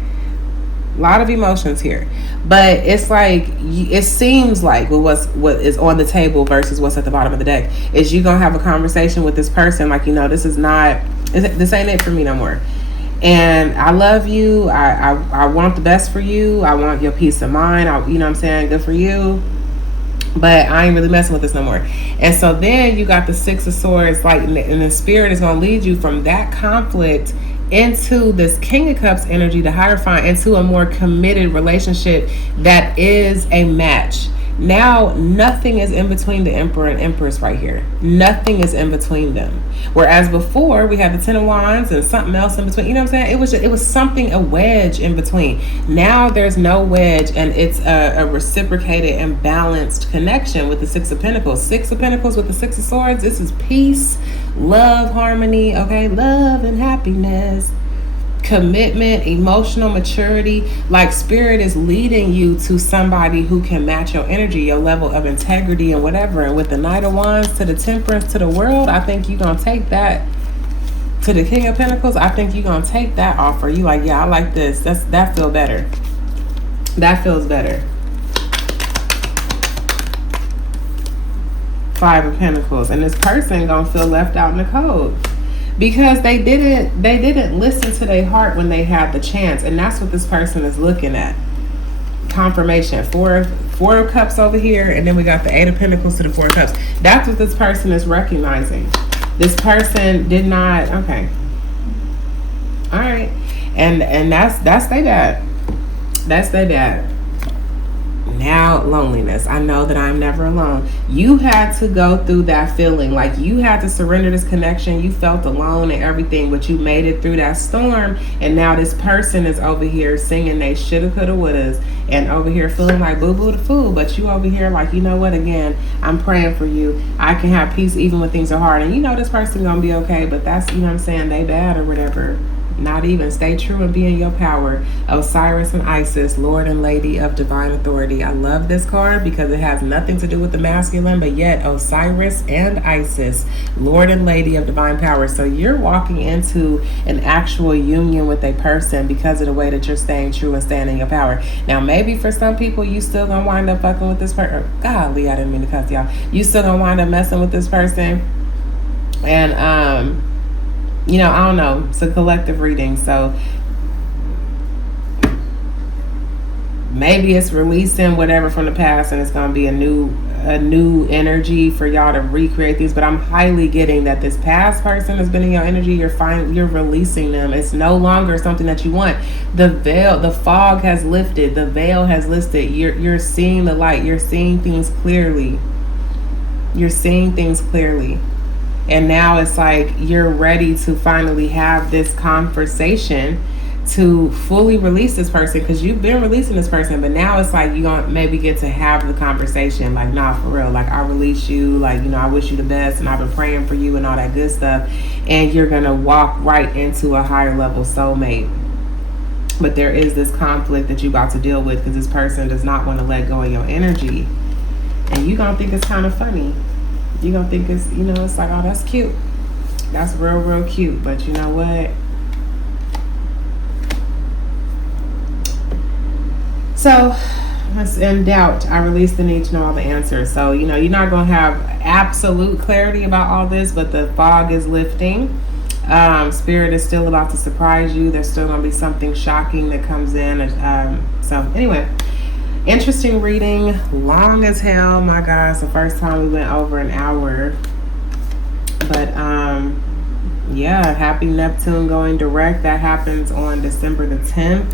A lot of emotions here, but it's like it seems like what is on the table versus what's at the bottom of the deck is you gonna have a conversation with this person like, you know, this ain't it for me no more, and I love you. I want the best for you. I want your peace of mind. You know what I'm saying? Good for you, but I ain't really messing with this no more. And so then you got the 6 of Swords, like, and the spirit is gonna lead you from that conflict into this King of Cups energy, the Hierophant, into a more committed relationship that is a match. Now nothing is in between the Emperor and Empress right here. Nothing is in between them. Whereas before we had the 10 of Wands and something else in between. You know what I'm saying? It was something, a wedge in between. Now there's no wedge, and it's a reciprocated and balanced connection with the 6 of Pentacles. 6 of Pentacles with the 6 of Swords. This is peace, love, harmony, okay? Love and happiness. Commitment, emotional maturity. Like spirit is leading you to somebody who can match your energy, your level of integrity and whatever. And with the Knight of Wands to the Temperance to the World, I think you're gonna take that. To the King of Pentacles, I think you're gonna take that offer. You like, yeah, I like this. That feel better. That feels better. 5 of Pentacles, and this person gonna feel left out in the cold. Because they didn't listen to their heart when they had the chance. And that's what this person is looking at. Confirmation. 4 of Cups over here. And then we got the 8 of Pentacles to the 4 of Cups. That's what this person is recognizing. This person did not... Okay. All right. And that's their dad. That's their dad. Now, loneliness. I know that I'm never alone. You had to go through that feeling. Like, you had to surrender this connection. You felt alone and everything, but you made it through that storm. And now this person is over here singing they shoulda, coulda, wouldas, and over here feeling like boo-boo the fool. But you over here like, you know what, again, I'm praying for you. I can have peace even when things are hard. And you know this person's going to be okay, but that's, you know what I'm saying, they bad or whatever. Not even. Stay true and be in your power. Osiris and Isis, Lord and Lady of Divine Authority. I love this card because it has nothing to do with the masculine, but yet Osiris and Isis, Lord and Lady of Divine Power. So you're walking into an actual union with a person because of the way that you're staying true and staying in your power. Now, maybe for some people, you still gonna wind up fucking with this person. Golly, I didn't mean to cuss y'all. You still gonna wind up messing with this person. And, you know, I don't know. It's a collective reading. So maybe it's releasing whatever from the past and it's going to be a new energy for y'all to recreate these. But I'm highly getting that this past person has been in your energy. You're releasing them. It's no longer something that you want. The veil, the fog has lifted. The veil has lifted. You're seeing the light. You're seeing things clearly. You're seeing things clearly. And now it's like you're ready to finally have this conversation to fully release this person, because you've been releasing this person, but now it's like you're gonna maybe get to have the conversation like, nah, for real, like, I release you, like, you know, I wish you the best and I've been praying for you and all that good stuff, and you're gonna walk right into a higher level soulmate. But there is this conflict that you're about to deal with because this person does not want to let go of your energy, and you're gonna think it's kind of funny. You're going to think it's, you know, it's like, oh, that's cute. That's real, real cute. But you know what? So, in doubt, I release the need to know all the answers. So, you know, you're not going to have absolute clarity about all this, but the fog is lifting. Spirit is still about to surprise you. There's still going to be something shocking that comes in. So, anyway. Interesting reading, long as hell. My God, it's the first time we went over an hour. But yeah, happy Neptune going direct. That happens on December the 10th.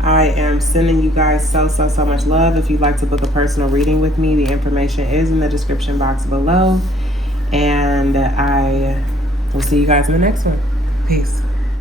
I am sending you guys so much love. If you'd like to book a personal reading with me, the information is in the description box below. And I will see you guys in the next one. Peace.